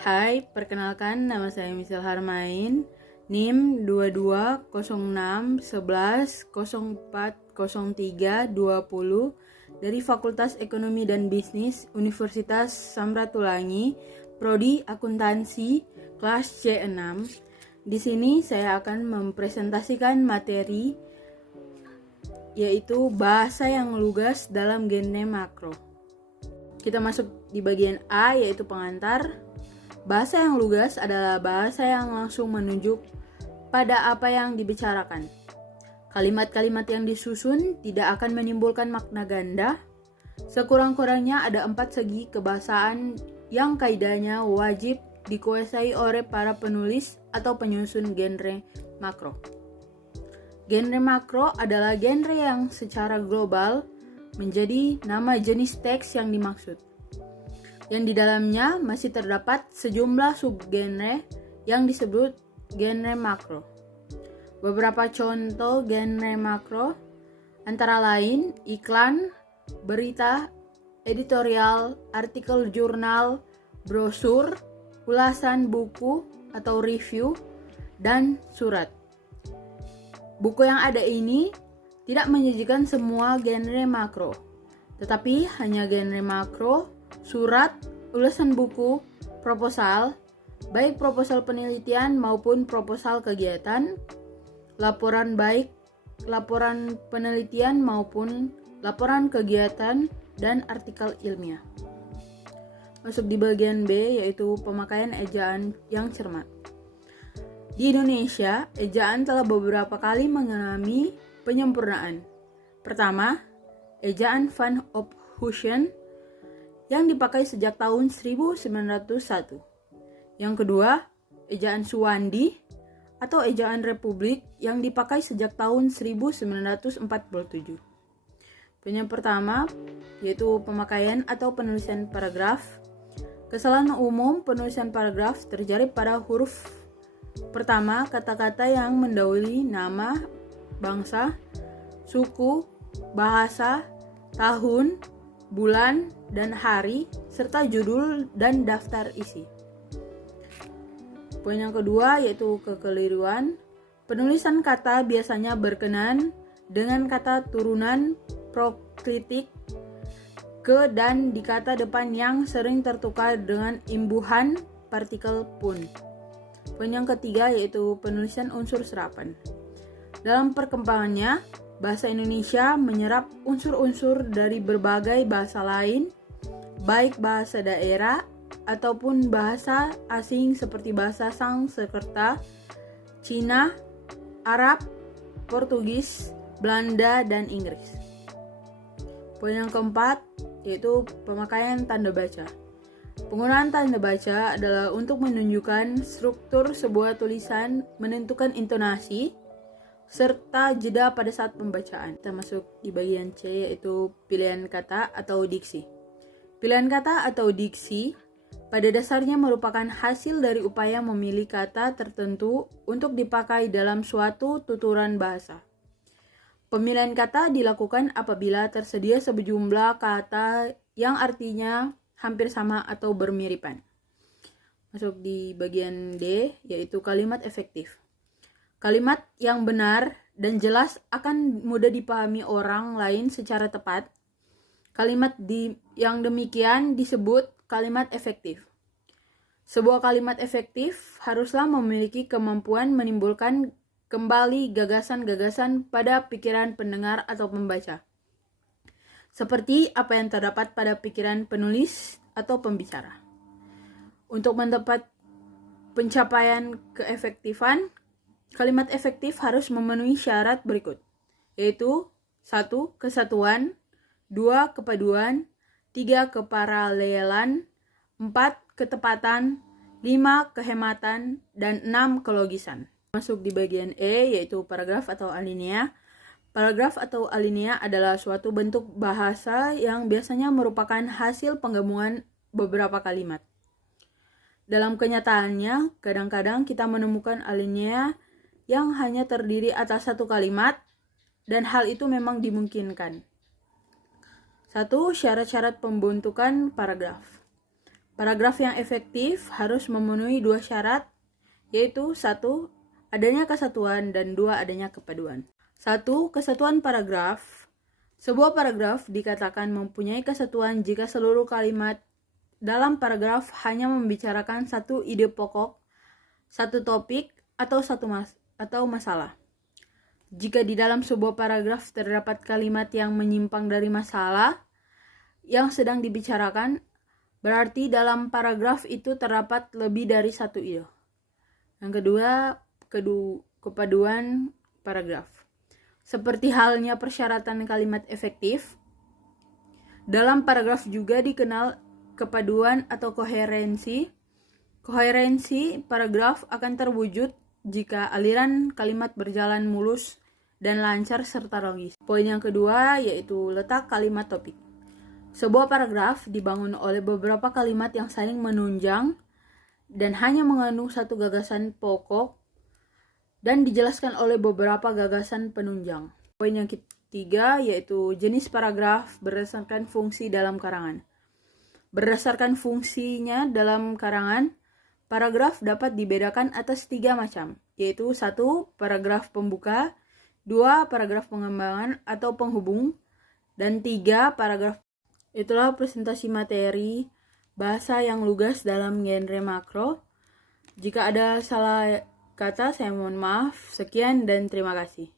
Hai, perkenalkan nama saya Misel Harmain, NIM 220611040320 dari Fakultas Ekonomi dan Bisnis Universitas Samratulangi, Prodi Akuntansi, kelas C6. Di sini saya akan mempresentasikan materi yaitu bahasa yang lugas dalam genre makro. Kita masuk di bagian A, yaitu pengantar. Bahasa yang lugas adalah bahasa yang langsung menunjuk pada apa yang dibicarakan. Kalimat-kalimat yang disusun tidak akan menimbulkan makna ganda. Sekurang-kurangnya ada 4 segi kebahasaan yang kaidahnya wajib dikuasai oleh para penulis atau penyusun genre makro. Genre makro adalah genre yang secara global menjadi nama jenis teks yang dimaksud, yang di dalamnya masih terdapat sejumlah subgenre yang disebut genre makro. Beberapa contoh genre makro antara lain iklan, berita, editorial, artikel jurnal, brosur, ulasan buku atau review, dan surat. Buku yang ada ini tidak menyajikan semua genre makro, tetapi hanya genre makro, surat, ulasan buku, proposal, baik proposal penelitian maupun proposal kegiatan, laporan baik laporan penelitian maupun laporan kegiatan, dan artikel ilmiah. Masuk di bagian B, yaitu pemakaian ejaan yang cermat. Di Indonesia, ejaan telah beberapa kali mengalami penyempurnaan. Pertama, ejaan Van Ophuijsen yang dipakai sejak tahun 1901. Yang kedua, ejaan Suwandi atau ejaan Republik yang dipakai sejak tahun 1947. Yang pertama, yaitu pemakaian atau penulisan paragraf. Kesalahan umum penulisan paragraf terjadi pada huruf pertama kata-kata yang mendahului nama, bangsa, suku, bahasa, tahun, bulan, dan hari, serta judul dan daftar isi. Poin yang kedua yaitu kekeliruan. Penulisan kata biasanya berkenaan dengan kata turunan prokritik ke dan di kata depan yang sering tertukar dengan imbuhan partikel pun. Poin yang ketiga yaitu penulisan unsur serapan. Dalam perkembangannya, bahasa Indonesia menyerap unsur-unsur dari berbagai bahasa lain, baik bahasa daerah ataupun bahasa asing seperti bahasa Sanskerta, Cina, Arab, Portugis, Belanda, dan Inggris. Poin yang keempat yaitu pemakaian tanda baca. Penggunaan tanda baca adalah untuk menunjukkan struktur sebuah tulisan, menentukan intonasi, serta jeda pada saat pembacaan. Kita masuk di bagian C, yaitu pilihan kata atau diksi. Pilihan kata atau diksi pada dasarnya merupakan hasil dari upaya memilih kata tertentu untuk dipakai dalam suatu tuturan bahasa. Pemilihan kata dilakukan apabila tersedia sejumlah kata yang artinya hampir sama atau bermiripan. Masuk di bagian D, yaitu kalimat efektif. Kalimat yang benar dan jelas akan mudah dipahami orang lain secara tepat. Kalimat yang demikian disebut kalimat efektif. Sebuah kalimat efektif haruslah memiliki kemampuan menimbulkan kembali gagasan-gagasan pada pikiran pendengar atau pembaca, seperti apa yang terdapat pada pikiran penulis atau pembicara. Untuk mendapat pencapaian keefektifan, kalimat efektif harus memenuhi syarat berikut, yaitu 1. Kesatuan, 2. Kepaduan, 3. Keparalelan, 4. Ketepatan, 5. Kehematan, dan 6. Kelogisan. Masuk di bagian E, yaitu paragraf atau alinea. Paragraf atau alinea adalah suatu bentuk bahasa yang biasanya merupakan hasil penggabungan beberapa kalimat. Dalam kenyataannya, kadang-kadang kita menemukan alinea yang hanya terdiri atas satu kalimat, dan hal itu memang dimungkinkan. 1. Syarat-syarat pembentukan paragraf. Paragraf yang efektif harus memenuhi 2 syarat, yaitu 1. Adanya kesatuan, dan 2. Adanya kepaduan. 1. Kesatuan paragraf. Sebuah paragraf dikatakan mempunyai kesatuan jika seluruh kalimat dalam paragraf hanya membicarakan satu ide pokok, satu topik, atau atau masalah. Jika di dalam sebuah paragraf terdapat kalimat yang menyimpang dari masalah yang sedang dibicarakan, berarti dalam paragraf itu terdapat lebih dari satu ide. Yang kedua, kepaduan paragraf. Seperti halnya persyaratan kalimat efektif, dalam paragraf juga dikenal kepaduan atau koherensi. Koherensi paragraf akan terwujud jika aliran kalimat berjalan mulus dan lancar serta logis. Poin yang kedua yaitu letak kalimat topik. Sebuah paragraf dibangun oleh beberapa kalimat yang saling menunjang dan hanya mengandung satu gagasan pokok dan dijelaskan oleh beberapa gagasan penunjang. Poin yang ketiga yaitu jenis paragraf berdasarkan fungsi dalam karangan. Berdasarkan fungsinya dalam karangan, paragraf dapat dibedakan atas 3 macam, yaitu 1. Paragraf pembuka, 2. Paragraf pengembangan atau penghubung, dan 3. Paragraf. Itulah presentasi materi bahasa yang lugas dalam genre makro. Jika ada salah kata, saya mohon maaf. Sekian dan terima kasih.